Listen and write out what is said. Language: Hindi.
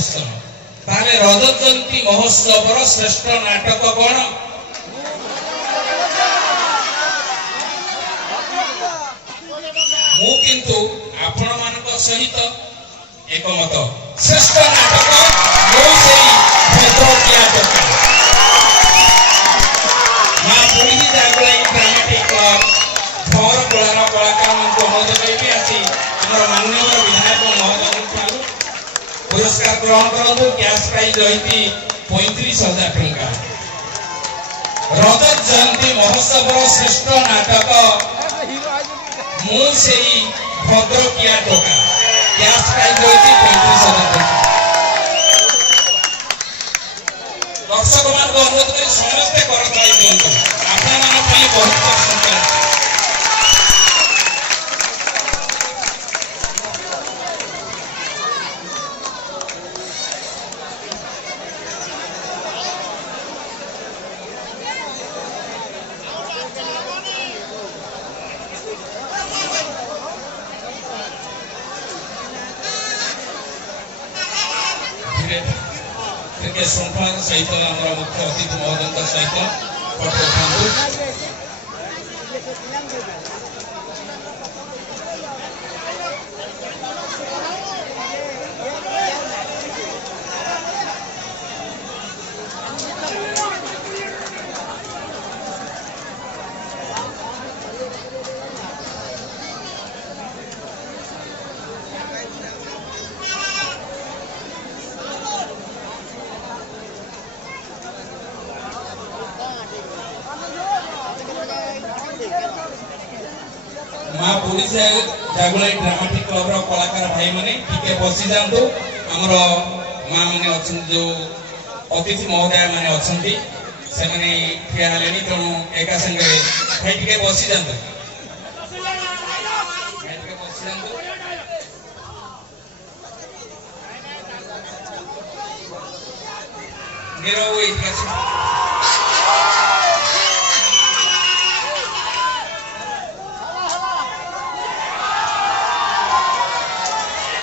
ताले रजत जयंती महोत्सव श्रेष्ठ नाटक कौन मु किंतु आपण मानक सहित एकमत श्रेष्ठ नाटक मो सेई भद्रकिया टोका मां पुरी जागलाई ड्रामेटिक क्लब भवर कलार कलाकार को महोदय भी आसी हमर माननीय विधायक महोदय पुरस्कार ग्रहण करंतु कैश प्राइज रही 35,000 टंका रजत जयंती महोत्सव श्रेष्ठ नाटक मु सेई भद्रकिया टोका कैश प्राइज रही 35,000 टंका दर्शक मान को अनुरोध करी समस्त करताई दियंतु आपन मान पई बहुत प्रशंसा के श्रृंखला सहित हमारा मुख्य अतिथि महोदय सहित फोटो उठाऊ मां पुरी जागलाई ड्रामेटिक क्लब रो कलाकार भाई माने टिके बसी जांतु हमरो मां माने अछन जो अतिथि महोदय माने अछंती से माने ठिया हलेनी तणु एका संगे भाई टिके बसी जांतु निरो इतिहास